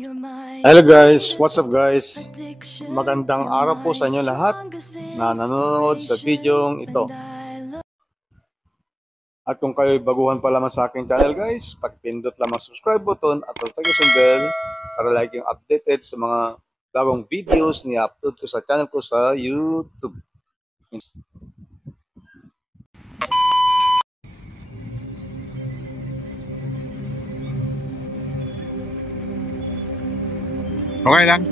Hello guys, what's up guys? Magandang araw po sa inyo lahat na nanonood sa videong ito. At kung kayo'y baguhan pa lamang sa aking channel guys, pag-pindot lamang subscribe button at notification bell para laging updated sa mga bagong videos ni upload ko sa channel ko sa YouTube. Okay lang.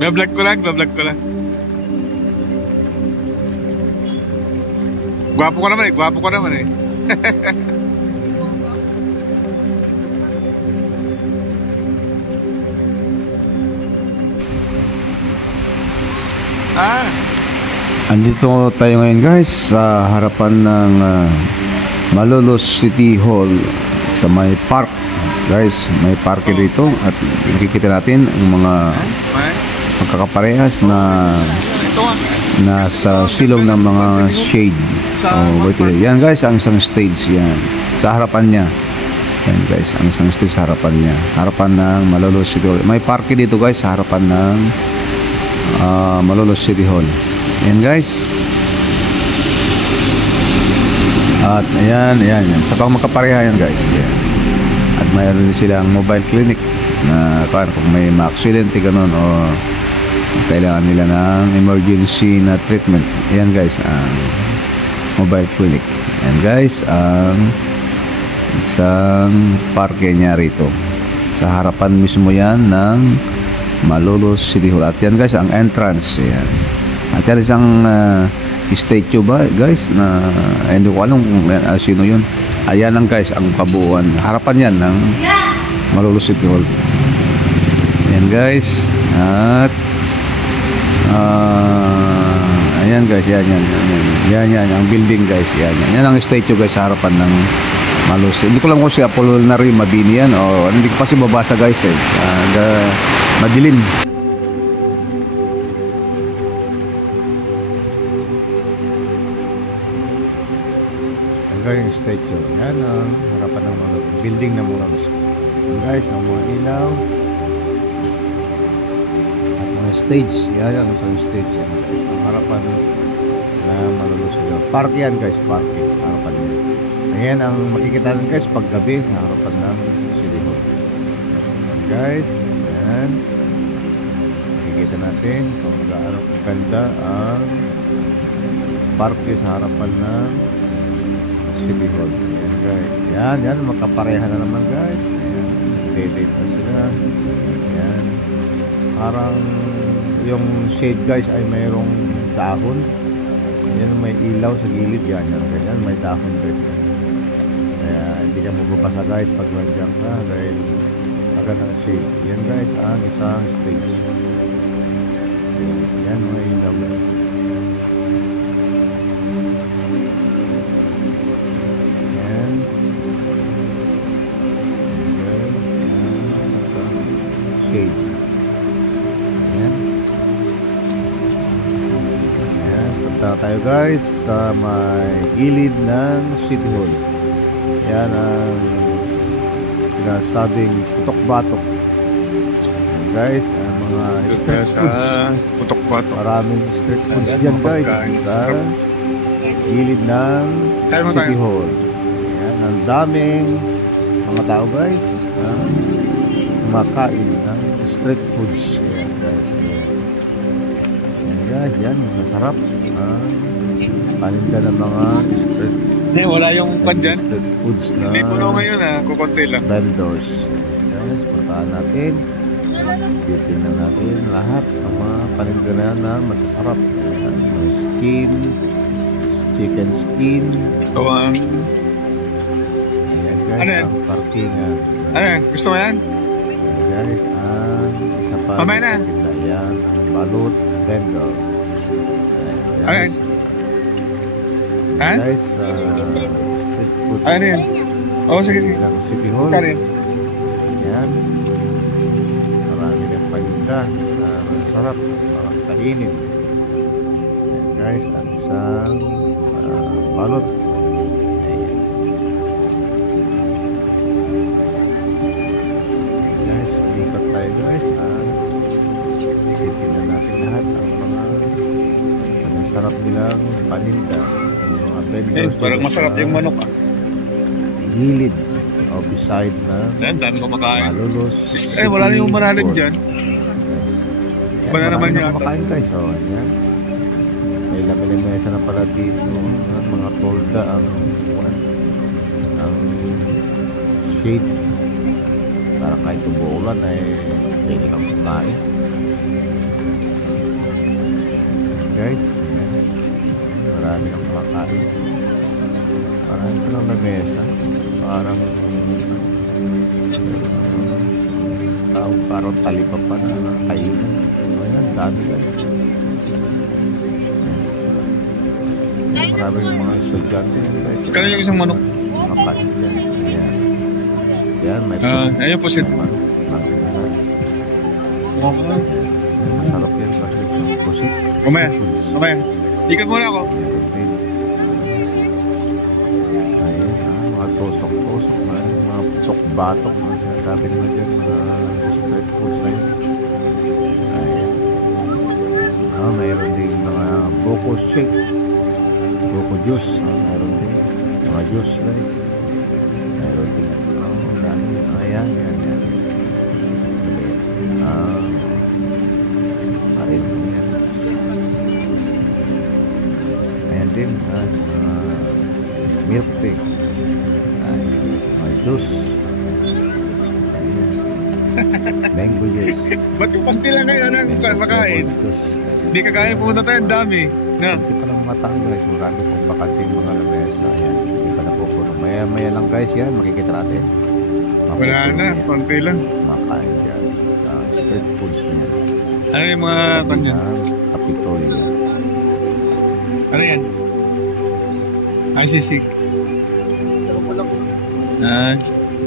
Bablog ko lang. Gwapo ko naman eh. Andito tayo ngayon guys sa harapan ng Malolos City Hall sa may park. Guys, may parke dito at nakikita natin ang mga magkakaparehas na nasa silong ng mga shade. Yan guys, ang isang stage yan sa harapan niya. Yan guys, ang isang stage sa harapan niya. Harapan ng Malolos City Hall. May parke dito guys sa harapan ng Malolos City Hall. Yan guys. At ayan. Sa pang makapareha yan guys. Yan. At mayroon silang mobile clinic na kung may ma-accidente ganun o kailangan nila ng emergency na treatment. Ayan guys, ang mobile clinic. Ayan guys, ang isang parke niya rito. Sa harapan mismo yan ng Malolos City Hall. At yan guys, ang entrance. Ayan. At yan isang statue ba guys na hindi ko alam kung sino yun. Ayan lang guys ang kabuuan. Harapan yan ng Malolos City Hall. Ayan guys. At ayan guys. Yan ang building guys. Yan ang statue guys sa harapan ng Malolos. Hindi ko lang kung si Apollinario Mabini yan o hindi ko kasi babasa guys eh. Madilim. Yung statue. Yan ang harapan ng mga building na Malolos. Guys, ang mga ilaw at mga stage. Yan ang isang stage. Yan guys. Ang harapan na Malolos. Park yan guys. Park. Harapan yan. Ayan ang makikita natin guys paggabi sa harapan ng City Hall. Guys. Yan. Makikita natin kung gaano ganda ang park sa harapan ng City Hall. Ayan guys. Yan. Magkapareha na naman guys. Ayan. Date na sila. Ayan. Parang yung shade guys ay mayroong dahon. Ayan may ilaw sa gilid. Yan. Ganyan. May dahon guys. Kaya hindi ka mababasa guys pag nandiyan ka dahil magandang shade. Yan guys ang isang stage. Yan may ilaw guys. Punta tayo guys sa may gilid ng City Hall. Yan ang sinasabing putok-batok. Guys, ang mga street foods. Putok-batok. Maraming street foods dyan guys sa gilid ng City Hall. Yan, ang daming mga tao guys na kumakain ng street foods. Yan guys. Yan, masarap. Paninda ng mga street. Wala yung pan dyan. Street foods na. Hindi puno ngayon kukunti lang. Vendors. Guys, puntaan natin. Titignan natin lahat ng mga paninda na masasarap. May skin, chicken skin. Ayan guys, ano yan? Ang parking. Ano yan? Gusto mo yan? Guys, ang isa pa. Mamaya na. Yan, ang balut vendor. Ayan. Guys, street food. Ano yan? Oo, sige. City Hall. Karin. Yan. Marami ng paninda na masarap. Parang kainin. Ayan guys, ang isang balot. tayo guys. Titignan natin lahat ang mga masasarap nilang paninda. Yung mga vendors. Parang masarap yung manok ah. Gilid o beside na Yan, dami ko makain. Malolos. Wala na yung malalim City dyan. Yes. Iba na naman marami yata. kumakain guys. So, yan. May laman ng mesa na pala dito. Mga tolda ang shade. Para kahit umuulan ay pwede kang kumain. Guys, yan. Marami kang kumakain. Parang ito lang na mesa. Parang parang talipa pa na kainan. Ayan, dami guys. Marami yung mga estudyante guys. Kaya yung isang manok. Mga panin dyan. Ayan. Yan, may Ayun po sit. masarap yan kasi yung pusit. Mamaya. Mamaya. Ikat muna ako. Ayan, mga tusok-tusok na yun, mga putok-batok na sinasabi nila dyan, mga street foods na yun. Ayan. Mayroon din mga buko shake, buko juice, mayroon din mga juice guys. Mayroon din, dami. Ayan, yan. Ayun yan. Ayan din, milk tea. May juice. Ayan. Mango juice. Ba't yung konti lang ngayon ang makain? Juice. Hindi kakain pumunta tayo, ang dami. Na. Hindi pa lang mga tao guys. Marami pong bakanting mga lamesa. Ayan. Hindi pa na po puno. Maya lang guys yan. Makikita natin. Wala na, konti lang. Makain dyan. Sa street foods na yan. Ano yung mga kanya? Kapitolyo. Ano yan? Ang sisig.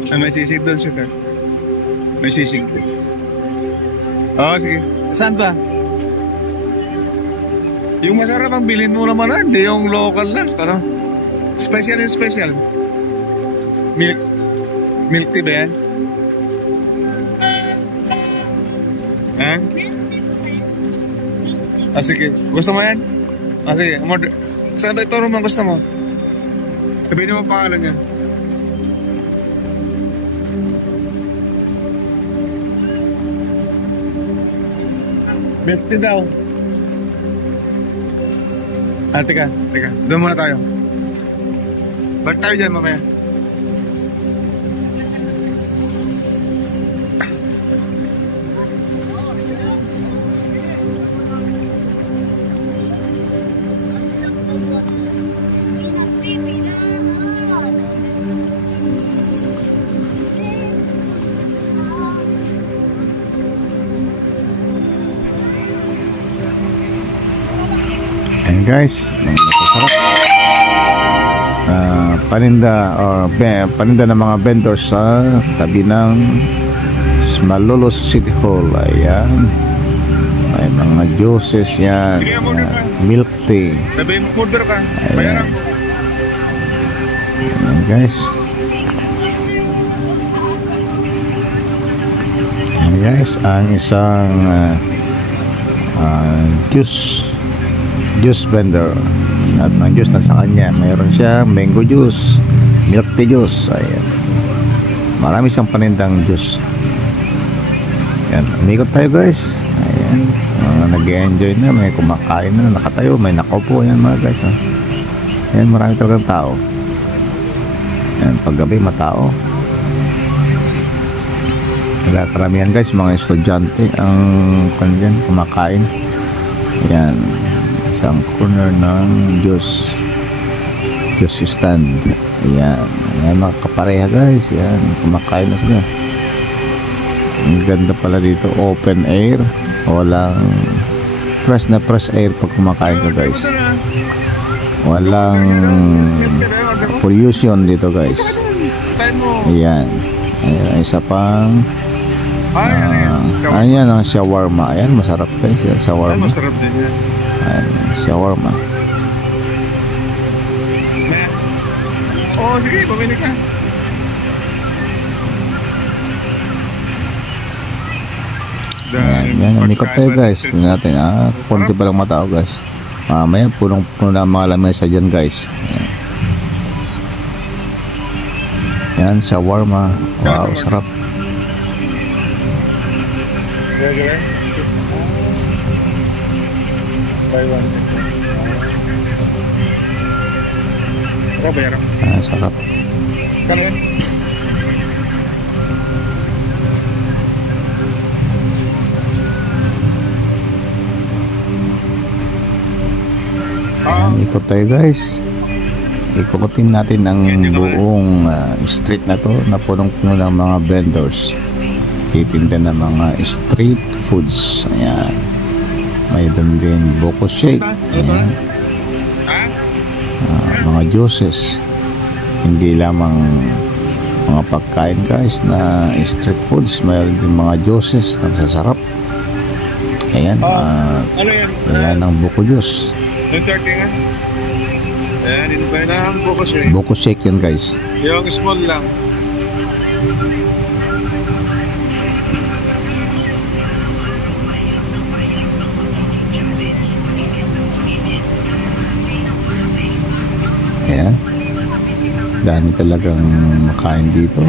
May sisig doon siya. May sisig. Oo, sige. Saan ba? Yung masarap ang bilhin mo naman na, hindi yung local lang. Ano? Special and special. Milk tea ba yan? Ha? Sige. Gusto mo yan? Sige. Saan ba ito naman gusto mo? Sabihin mo ang pangalan niya. Milk tea daw. Teka. Doon muna tayo. Balik tayo dyan mamaya. Ayan guys, mga masasarap. Paninda ng mga vendors sa tabi ng Malolos City Hall. Ayan. May mga juices yan. Sige, order ka. Milk tea. Sabihin mo, order ka. Ayan. Bayaran ko. Ayan guys. Ayan guys, ang isang juice vendor. At ng juice na sa kanya, mayroon siya mango juice, milk tea juice. Ayan. Marami siyang panindang juice. Ayan, umikot tayo guys. Ayan, nag-enjoy na, may kumakain na, nakatayo, may nakaupo. Ayan mga guys. Ayan, marami talagang tao. Ayan, paggabi matao. Karamihan guys, mga estudyante ang kanyan, kumakain. Ayan, isang corner ng juice stand. Ayan, mga kapareha guys. Ayan, kumakain na sila. Ang ganda pala dito, open air. Walang press air pag kumakain ka guys. Walang pollution dito guys. Ayan, isa pang ayan ang shawarma. Ayan, masarap guys. Shawarma. Masarap din yan. Ayan, shawarma. Oo, sige, pumili ka. Yan, umikot tayo guys. Tingnan natin, konti pa lang matao guys. Mamaya, punong-puno na ang mga lamesa dyan guys. Yan, shawarma. Wow, sarap. Sarap. Yan, ikot tayo guys. Ikutin natin ang buong street na to na punong-puno ng mga vendors. Titinda ng mga street foods. Ayan. May doon din buko shake. Ayan. Mga juices. Hindi lamang mga pagkain guys na street foods. Mayroon din mga juices na sasarap. Ayan. Ayan ang buko juice. 130 nga. Ayan, yun ba na ang buko shake? Buko shake yan guys. Yung small lang. Ayan. Dami talagang makain dito.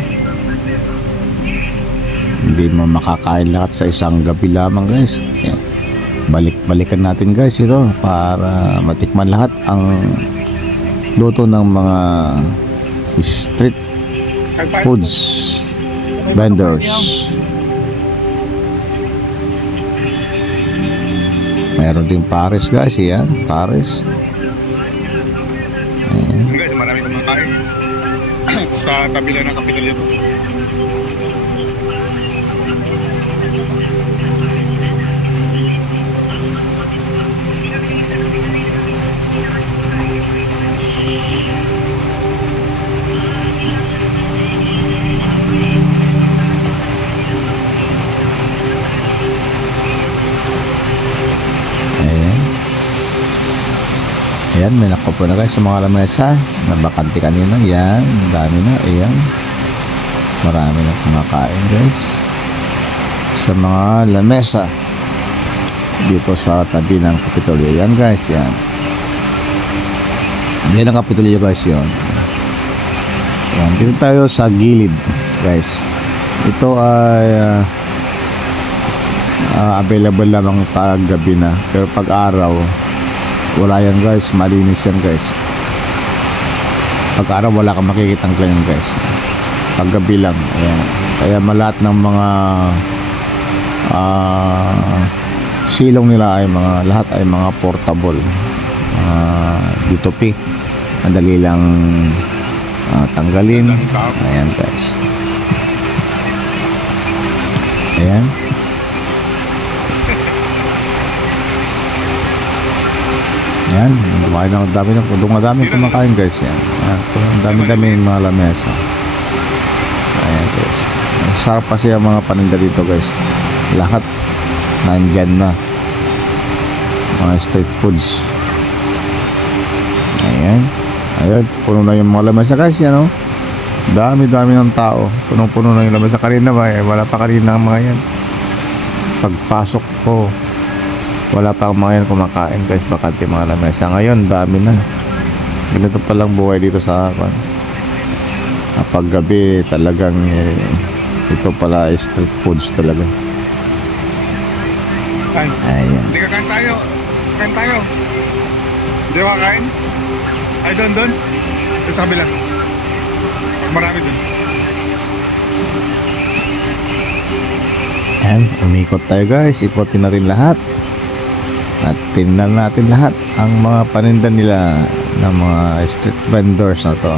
Hindi mo makakain lahat sa isang gabi lamang guys. Ayan. Balik-balikan natin guys ito para matikman lahat ang luto ng mga street foods vendors. Meron din Paris guys. Yan, Paris. Ayan. Guys, marami kumakain. Sa tabi lang ng Kapitolyo to. Ayan, may nakupo na guys sa mga lamesa na bakante kanina. Yan, dami na. Ayan, marami na kumakain guys sa mga lamesa dito sa tabi ng Kapitolyo. Yan guys, yan. Yan ang Kapitolyo guys, yun. Yan, dito tayo sa gilid guys. Ito ay available lamang pag gabi na, pero pag araw wala yan guys, malinis yan guys. Pag araw wala kang makikitang ganyan guys. Pag gabi lang. Ayan. Kaya lahat ng mga silong nila ay lahat ay mga portable. D2P. Madali lang tanggalin. Ayan guys. Ayan. Yan, madami kumakain guys. Yan. Dami-dami yung mga lamesa. Ayan guys. Sarap kasi ang mga paninda dito guys. Lahat nandyan na. Mga street foods. Ayan. Ayan, puno na yung mga lamesa guys. Yan o. Dami-dami ng tao. Punong-puno na yung lamesa. Kanina ba? Wala pa kanina ang mga yan. Pagpasok ko, wala pa mga yan kumakain guys, bakante mga lamesa. Ngayon dami na. Ganito palang buhay dito sa akin. Pag gabi talagang ito pala street foods talaga. Ayan. Hindi ka kain tayo. Kain tayo. Hindi ka kain? Ay, doon. Ito sa kabila. Marami doon. Ayan, umikot tayo guys. Ikotin natin lahat. At tingnan natin lahat ang mga paninda nila ng mga street vendors na to.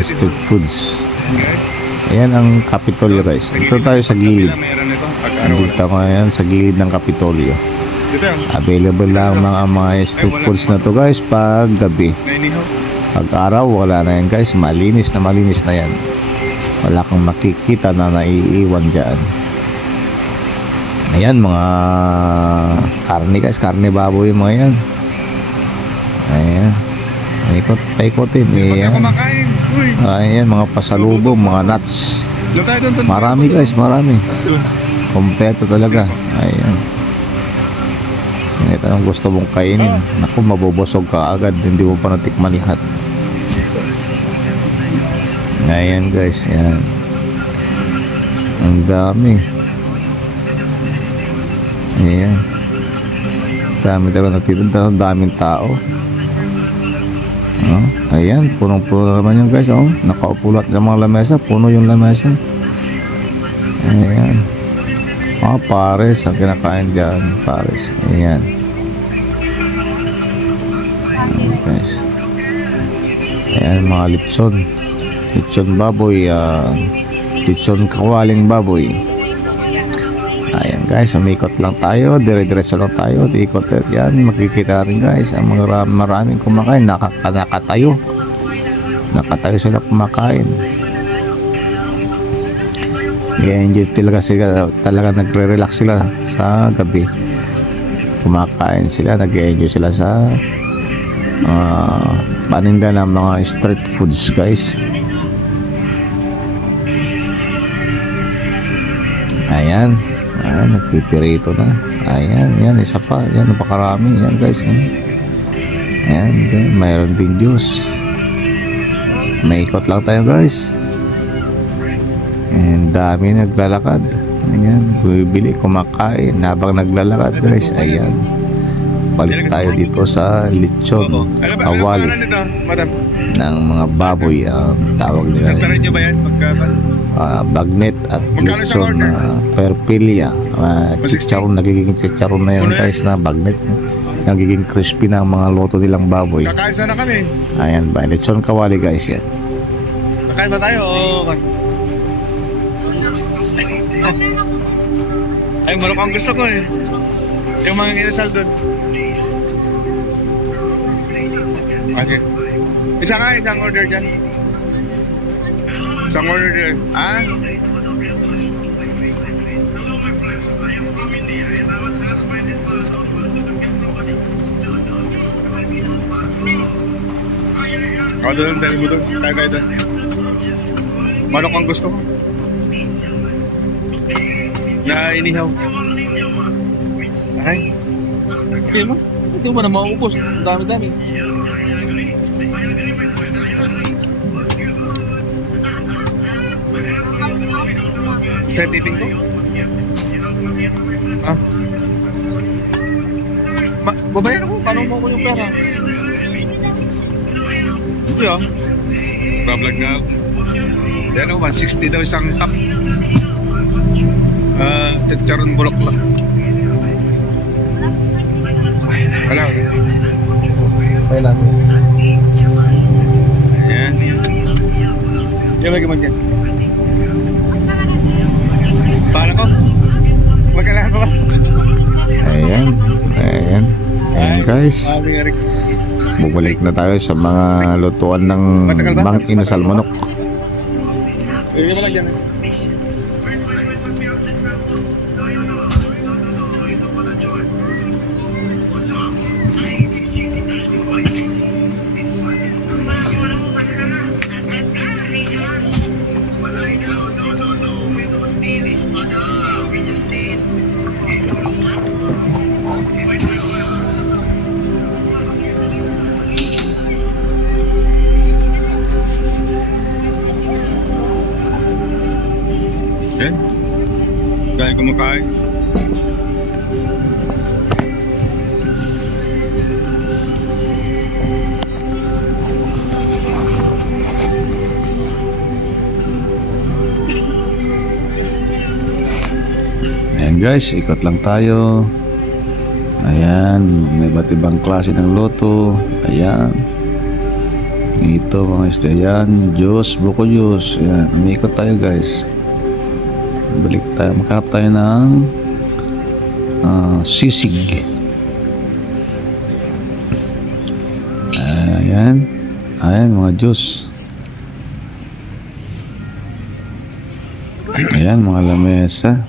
Street foods. Ayan ang Kapitolyo guys. Dito tayo sa gilid. Dito ako ngayon sa gilid ng Kapitolyo. Available lang mga street foods na to guys pag gabi. Pag araw wala na yan guys. Malinis na yan. Wala kang makikita na naiiwan dyan. Ayan, mga karne guys, karne baboy yung mga yan. Ayan, paikotin. Ayan. Ayan, mga pasalubong, mga nuts. Marami guys, marami. Kompleto talaga. Ayan. Ito ang gusto mong kainin. Naku, mabubusog ka agad. Hindi mo pa natikman lahat. Ayan guys. Ayan. Ang dami. Ayan. Dami talaga natitinda. Ang daming tao. Oh, ayan. Punong-puno naman yan guys. Oh, nakaupulat ng mga lamesa. Puno yung lamesa. Ayan. Oh, pares ang kinakain dyan. Pares. Ayan. Guys. Ayan, mga lechon. Lechon baboy. Lechon kawaling baboy. Ayan guys, umikot lang tayo. Dire-diretso lang tayo. Ikot yan. Makikita natin guys. Ang mga maraming kumakain. Nakatayo. Nakatayo sila kumakain. I-enjoy talaga nagre-relax sila sa gabi. Kumakain sila, nag-enjoy sila sa paninda ng mga street foods guys. Ayan, nagpipirito na. Ayan, isa pa. Ayan, napakarami. Ayan guys. Ayan, mayroon din juice. May ikot lang tayo guys. And dami naglalakad. Ayan, bibili, kumakain habang naglalakad guys. Ayan, balik tayo dito sa lechon kawali ng mga baboy. Tawag nila bagnet at lechon perpilia. Chicharon, nagiging chicharon na yun guys na bagnet. Nagiging crispy na ang mga loto nilang baboy. Kakain sana kami. Ayan ba, lechon kawali guys yan. Kakain ba tayo? Ay, manok ang gusto ko eh. Yung mga inasal doon. Okay. Isang order dyan. Isang order dyan. Ah? Ako doon, dali mo doon. Tayo doon. Manok ang gusto ko. Na inihaw. Ay. Hindi mo? Hindi mo na maubos. Ang dami-dami. Sa titing ko? Ah? Babayan ako. Paano mo ko yung pera? Hindi ah. Bablog na ako. Yan ako, 160 daw isang cup. Chicharon bulok lang. Wala. Okay lang. Ayan. Yan, lagi mo dyan. Paano ko? Magkailangan ko ba? Ayan guys. Bubalik na tayo sa mga lutuan ng Mang Inasal manok. Yan mo lang dyan. Yan. Dahil kumakain. Ayan guys, ikot lang tayo. Ayan, may iba't ibang klase ng loto. Ayan. Ito mga istayan, juice, buko juice. Ayan, umikot tayo guys. Balik tayo, maghanap tayo ng sisig. Ayan mga juice. Ayan mga lamesa.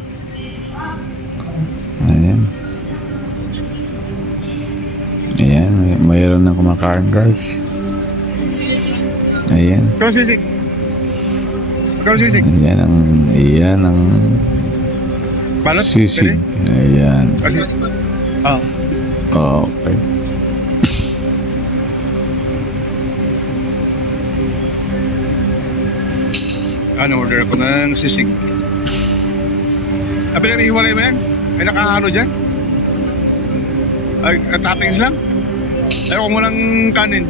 Ayan, mayroon na kumakain guys. Ayan. Ikaw sisig. Ikaw sisig. Ayan ang Balot? Sisig. Ayan. Kasi, Okay. order ako ng sisig. Pinag-iwalay mo yan? Ay, nakahalo dyan? Ay, toppings lang? Ayaw ko munang kanin.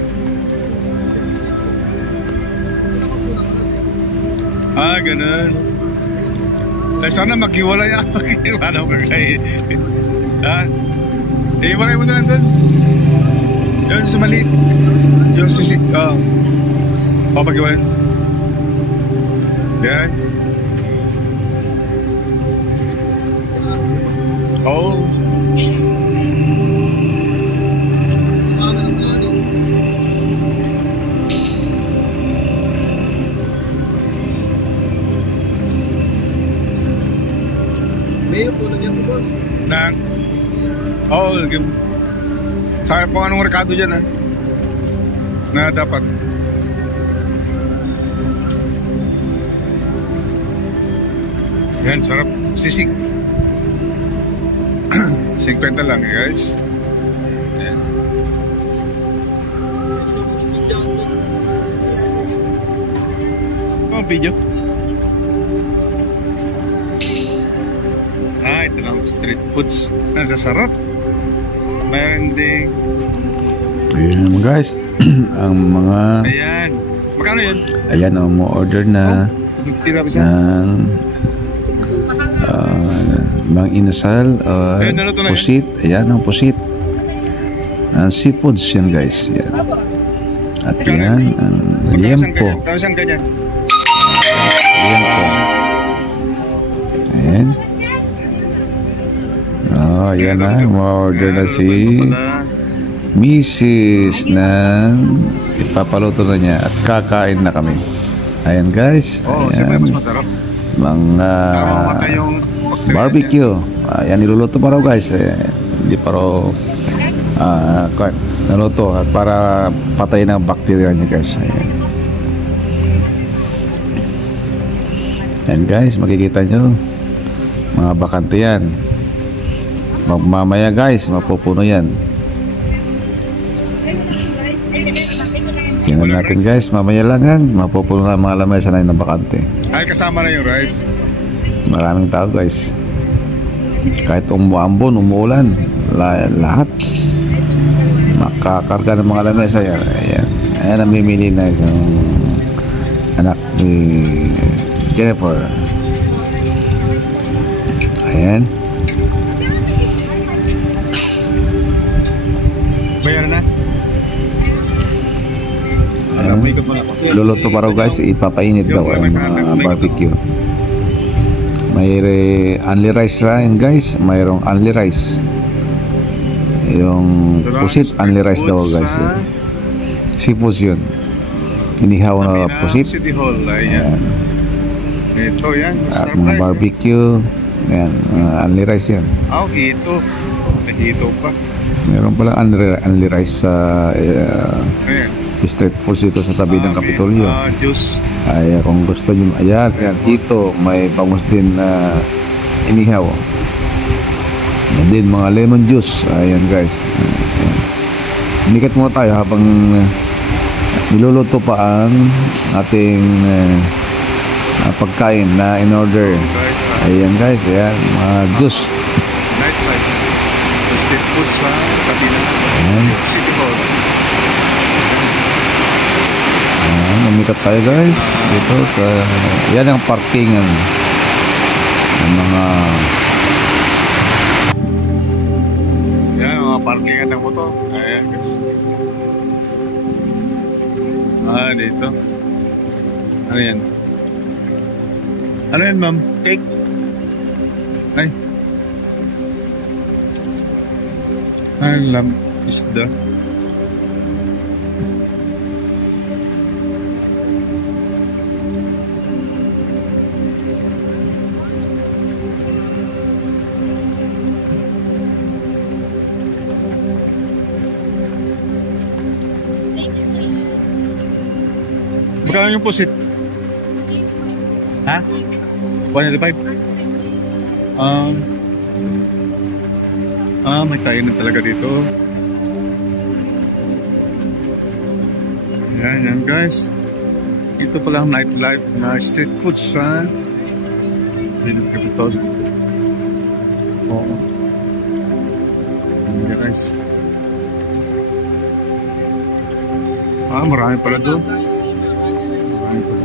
Ganun. Ay, sana mag-iwalay ako. Paano ko kayo? Iwalay mo na lang doon. Yun, sa maliit. Yung sisig. Papag-iwalay. Yan. Oh. Mayo po, lagyan po ba? Nang. Oh, lagyan. Sayang po anong rekado dyan, na dapat. Yan, sarap. Sisig. 50 lang, guys. Yan. Oh, video. Ito lang street foods. Nasa sarap. Mayroon ding. Ayan guys. Ang mga... Ayan. Magkano yun? Ayan o, mo order na Tira bisa? ng Mang Inasal Ayun, naluto na pusit. Ayan ang pusit. Seafoods yan guys. Yan. At yan ang liempo. Kano siyang ganyan? Liempo. Ayan. Ayan na. Ma-order na si Mrs. ng ipapaluto na niya at kakain na kami. Ayan guys. Oo, siyempre mas masarap. Mga Mata yung barbecue. Ayan, niluluto pa raw guys. Hindi pa raw naluto at para patayin ang bacteria niya guys. Ayan. Ayan guys, makikita nyo mga bakante yan. Mamaya guys, mapupuno yan. Tingnan natin guys, mamaya lang yan. Mapupuno na mga lamesa na yun ng bakante. Ay, kasama na yung rice. Maraming tao guys. Kahit umuambon, umuulan, lahat makakarga ng mga lamesa yan. Ayan, ayan namimili na isang anak ni Jennifer. Ayan. Bayaran na. Ayan. Luluto pa raw guys, ipapainit daw ang barbecue. May only rice rin guys, mayroong only rice. Yung pusit only rice daw guys. Seafoods yun. Inihaw na pusit. City Hall, ayan. Ito yan, At mga barbecue. Ayan, only rice yan. Ito. Ito pa. Meron palang only rice sa Ayan. street foods dito sa tabi ng Kapitolyo. Juice. Ay, kung gusto nyo, ayan, dito may bangus din na inihaw. And then mga lemon juice. Ayan guys. Ayan. Inikat muna tayo habang niluluto pa ang ating pagkain na in order. Ayan guys, ayan, mga juice. Night life. Street food sa tabi ng City Hall. Umikat tayo guys dito sa yan ang parkingan ng mga Parkingan ng motor. Ayan guys. Dito. Ano yan? Ano yan ma'am? Cake? Ay. Isda. Magkano yung pusit? Ha? 195? May kainan talaga dito. Yan guys. Ito pala ang nightlife na street food sa Benut Capital. Oo. Yan guys. Marami pala doon. Marami pala.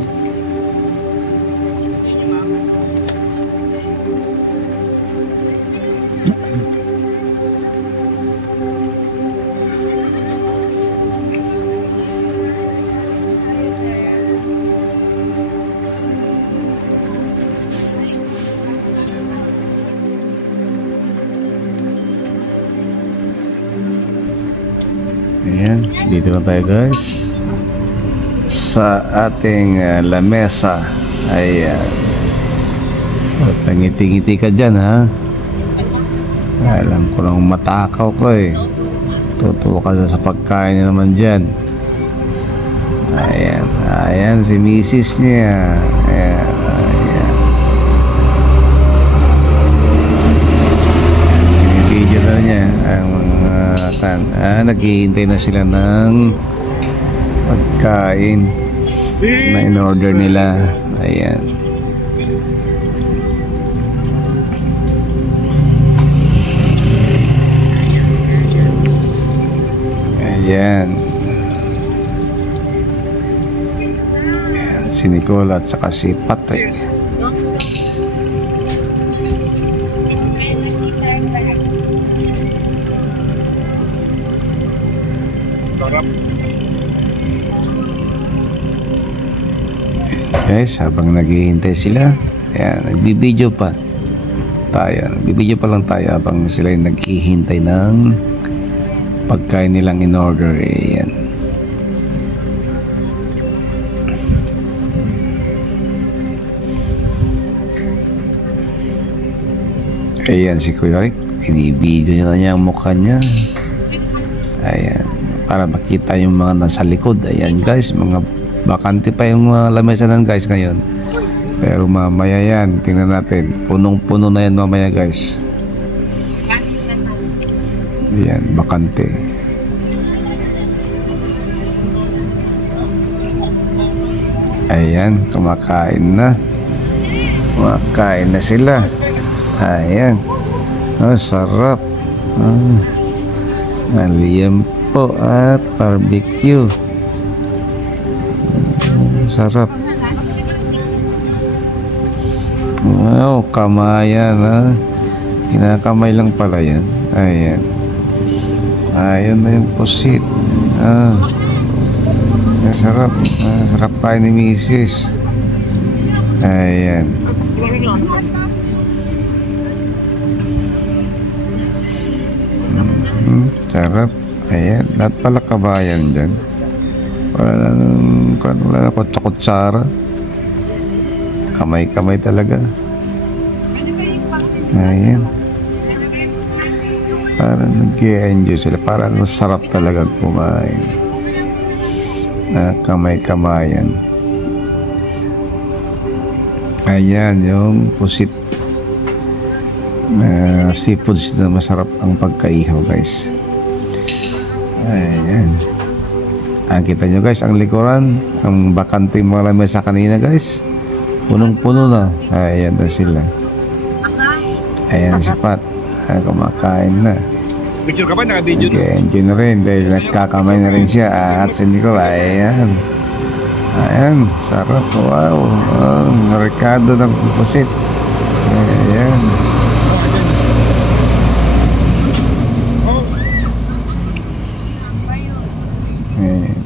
Ayan, dito na tayo guys sa ating lamesa. Ayan, pangiti-ngiti ka dyan ha. Alam ko lang matakaw ko eh. Tutuwa ka sa pagkain niya naman dyan. Ayan, ayan si misis niya. Ayan, ayan. Binibidyo na niya ang naghihintay na sila ng pagkain na in-order nila. Ayan. Ayan. Ayan si Nicole at saka si Patay. Guys, habang naghihintay sila, ayan, nagbibideo pa tayo. Nagbibideo pa lang tayo habang sila yung naghihintay ng pagkain nilang in-order. Ayan. Ayan si Kuya Rick. Binibideo niya na niya ang mukha niya. Ayan. Para makita yung mga nasa likod. Ayan guys, mga bakante pa yung lamesanan guys ngayon. Pero mamaya yan, tingnan natin. Punong-puno na yan mamaya guys. Ayan, bakante. Ayan, kumakain na. Kumakain na sila. Ayan. Sarap. Liempo at barbecue. Sarap. Wow, kamayan ha. Kinakamay lang pala yan. Ayan. Ayan na yung pusit. Sarap. Sarap pa ni misis. Ayan. Sarap. Ayan. Lahat pala kabayan dyan. Wala na kutsara. Kamay-kamay talaga. Ayan. Parang nag-enjoy sila. Parang sarap talaga kumain. Kamay-kamayan. Ayan, yung pusit seafoods na masarap ang pagkaihaw guys. Ayan. Kita nyo guys, ang likuran, ang bakante mga lamesa kanina guys, punong-puno na. Ayan na sila. Ayan si Pat, kumakain na. Picture ka ba? Naka-video? Nag-enjoy na rin dahil nagkakamay na rin siya. At si Nicole, ayan. Ayan, sarap. Wow. Ricardo ng pusit. Ayan. Ayan.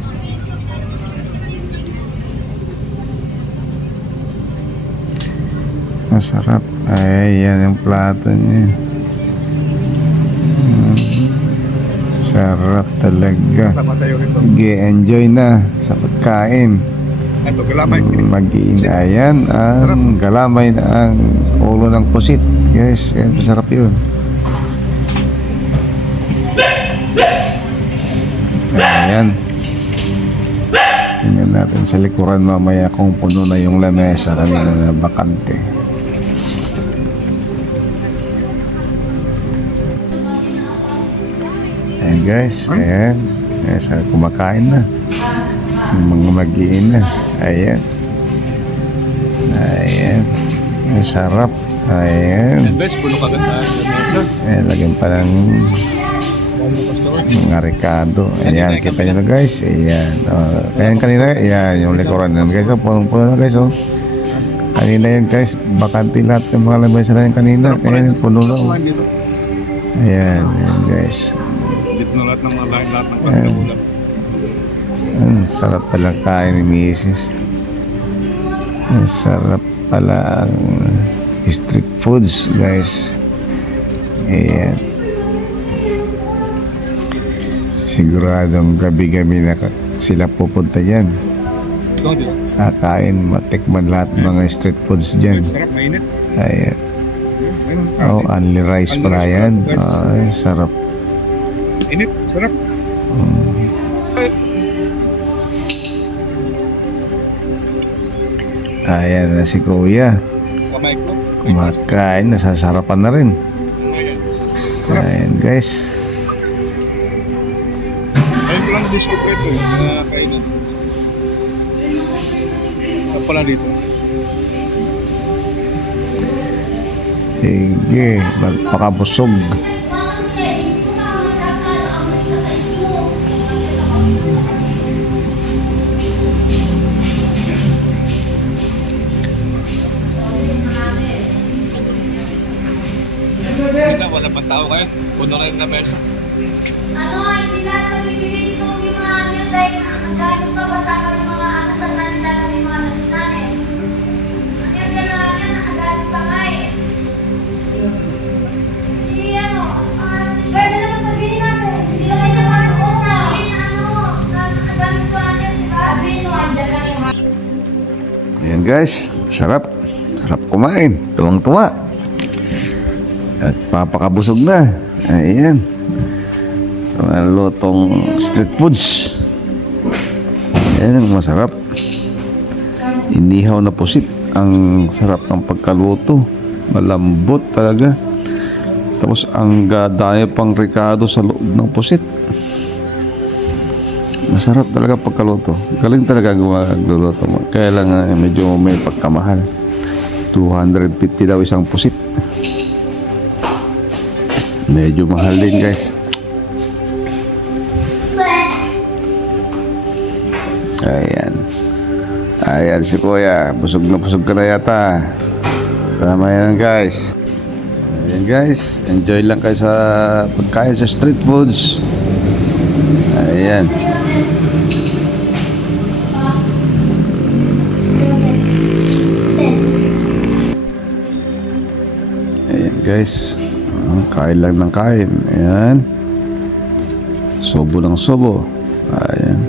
Masarap. Ayan yung plato niya. Sarap talaga. Nag-enjoy na sa pagkain. Ito, galamay. Mag-iinayan ang galamay na ang ulo ng pusit. Yes, yan, masarap yun. Ayan. Tingnan natin sa likuran mamaya kung puno na yung lamesa kanina na bakante. Ayan guys, ayan. Ayan, sarap kumakain na. Yung mga magiin na. Ayan. Ayan. Ayan, sarap. Ayan. Guys, puno kagad tayo sa mesa. Ayan, lagyan pa ng mga Ricardo. Ayan, kita nyo na guys. Ayan. Ayan kanina, ayan, yung likuran na guys. Puno na guys, oh. Kanina yan guys, bakante lahat ng mga lamesa na yan kanina. Ayan, puno na. Oh. Ayan, ayan guys. Dito na lahat ng mga lahat ng pagkakulat. Ang sarap pala kain ni Mrs. Ang sarap pala ang street foods guys. Ayan. Siguradong gabi-gabi na sila pupunta dyan. Kakain, matikman lahat mga street foods dyan. Sarap, mainit. Ayan. Oh, only rice pala yan. Ay, sarap. Init, sarap. Ayan na si Kuya. Kamay ko. Kumakain, nasasarapan na rin. Ayan guys. Ayun ko lang na-discover ito, yung mga kainan. Saan pala dito? Sige, magpakabusog. Wala pang tao ngayon. Puno na yung lamesa. Hindi lahat nabibigay dito yung mga ano dahil ang galing pa basaka ng mga ano sa nanda ng mga natin. Ang ganda na yan, ang galing pa kay. Hindi ano, pwede naman sabihin natin. Hindi lang yung mga sasabihin, ang galing pa yan, sabihin mo, andyan lang yung mga. Ayan guys, sarap. Sarap kumain. Tuwang-tuwa. At papakabusog na. Ayan. Mga lutong street foods. Ayan ang masarap. Inihaw na pusit. Ang sarap ng pagkaluto. Malambot talaga. Tapos ang dami pang Ricardo sa loob ng pusit. Masarap talaga pagkaluto. Galing talaga gumagluluto mo. Kaya lang medyo may pagkamahal. 250 daw isang pusit. Medyo mahal din guys. Ayan. Ayan si Kuya. Busog na busog ka na yata. Tama yan guys. Ayan guys. Enjoy lang kayo sa pagkain sa street foods. Ayan. Ayan guys. Kain lang ng kain. Ayan. Sobo ng sobo. Ayan.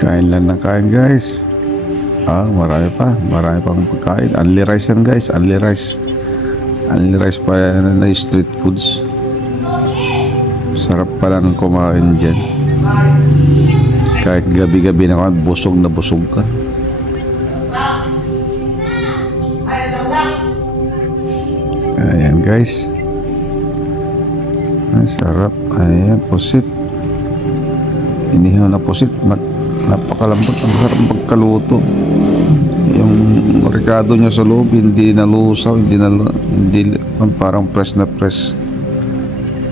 Kain lang ng kain guys. Marami pa. Marami pang pagkain. Only rice yan guys. Only rice. Only rice pa yan na street foods. Sarap pa lang kumain dyan. Kahit gabi-gabi na ka, busog na busog ka. Ayan guys. Ang sarap. Ayan, pusit. Inihaw na pusit. Napakalambot. Ang sarap pagkaluto. Yung Ricardo niya sa loob, hindi nalusaw, hindi parang press na press.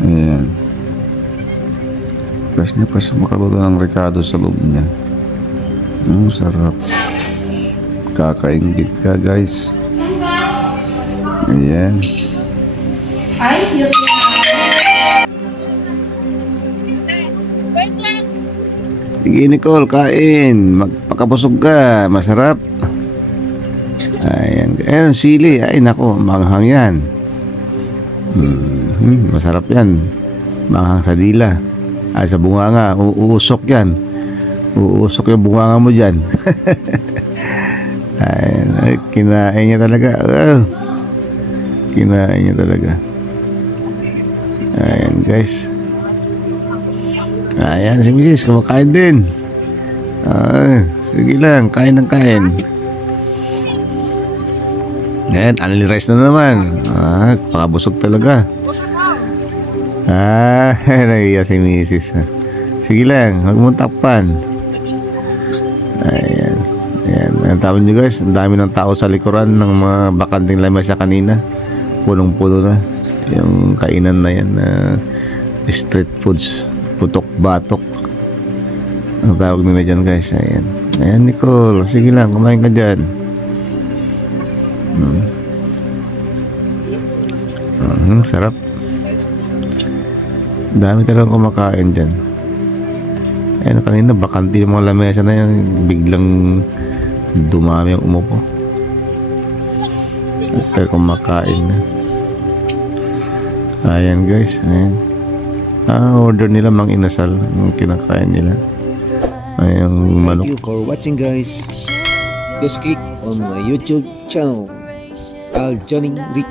Ayan. Press na press makaluto ng Ricardo sa loob niya. Ang sarap. Kakaingit ka guys. Ayan. Sige Nicole, kain. Magpakabusog ka. Masarap. Ayan. Ayan, sili. Ay nako, manghang yan. Masarap yan. Manghang sa dila. Ay, sa bunganga. Uusok yan. Uusok yung bunganga mo dyan. Ayan. Ay, kinain niya talaga. Kinain niya talaga. Ayan guys. Ayan si Mrs. kumakain din. Sige lang, kain ng kain. Ayan, only rice na naman. Pakabusog talaga. Nahiya si misis. Sige lang, huwag mong takpan. Ayan. Ayan, ang tawag nyo guys, ang dami ng tao sa likuran ng mga bakanting lamesa kanina. Punong-puno na. Yung kainan na yan na street foods, putok-batok ang tawag nila dyan guys. Ayan, ayan Nicole, sige lang, kumain ka dyan. Sarap. Dami talagang kumakain dyan. Ayan, kanina bakanti yung mga lamesa na yan, biglang dumami ang umupo at tayo kumakain na. Ayan guys, ayan. Order nila mang inasal yung kinakain nila. Ayan, manok. Thank you for watching guys. Just click on my YouTube channel, Al Johnny Rick.